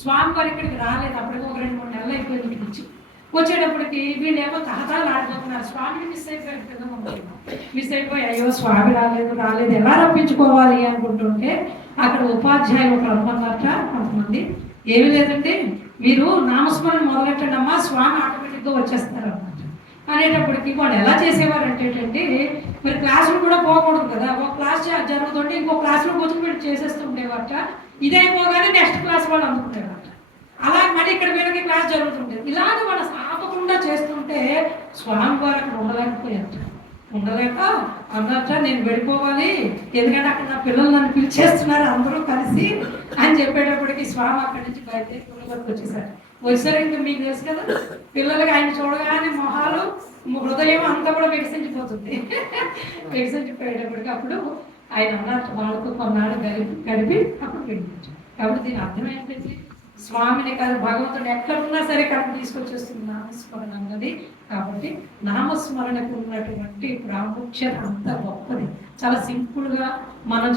స్వామి వారి ఇక్కడికి రాలేదు. అప్పటికి ఒక 2-3 నెలలు అయిపోయింది ఇక్కడికి వచ్చి. వచ్చేటప్పటికి వీళ్ళేమో తహతాలు ఆడిపోతున్నారు. స్వామిని మిస్ అయిపోయారు కదా, మిస్ అయిపోయి అయ్యో స్వామి రాలేదు రాలేదు ఎలా రప్పించుకోవాలి అనుకుంటుంటే అక్కడ ఉపాధ్యాయులు ఒక రమ్మన్నట్ట కొంతమంది. ఏమి లేదండి, మీరు నామస్మరణ మొదలెట్టండి అమ్మా, స్వామి ఆటోమేటిక్గా వచ్చేస్తారు అన్నమాట. అనేటప్పటికి వాళ్ళు ఎలా చేసేవారు అంటే మరి క్లాసులు కూడా పోకూడదు కదా, ఒక క్లాస్ జరుగుతుంటే ఇంకో క్లాస్లో కూర్చొని పెట్టి చేసేస్తుండేవాట. ఇదైపోగానే నెక్స్ట్ క్లాస్ వాళ్ళు అందుకుంటేవాట. అలా మరి ఇక్కడ వీళ్ళకి క్లాస్ జరుగుతుండేది. ఇలాగ వాళ్ళు ఆపకుండా చేస్తుంటే స్వామి వారు అక్కడ ఉండలేక అన్నట్ట నేను వెళ్ళిపోవాలి, ఎందుకంటే అక్కడ నా పిల్లలు నన్ను పిలిచేస్తున్నారు అందరూ కలిసి అని చెప్పేటప్పటికి స్వామి అక్కడి నుంచి బయలుదేరి గుళ్ళకి వచ్చేసారు. ఇంకా మీకు తెలుసు కదా, పిల్లలకి ఆయన చూడగానే మొహాలు హృదయం అంతా కూడా వికసించిపోతుంది. వికసించిపోయేటప్పటికి అప్పుడు ఆయన అన్నట్టు వాళ్ళతో కొన్నాడు గడిపి అప్పుడు వెళ్ళించారు. కాబట్టి దీని అర్థం ఏంటంటే స్వామిని కాదు, భగవంతుడు ఎక్కడున్నా సరే కడుపు తీసుకొచ్చేస్తుంది నామస్మరణ అన్నది. కాబట్టి నామస్మరణకు ఉన్నటువంటి ప్రాముఖ్యత అంత గొప్పది. చాలా సింపుల్గా మనం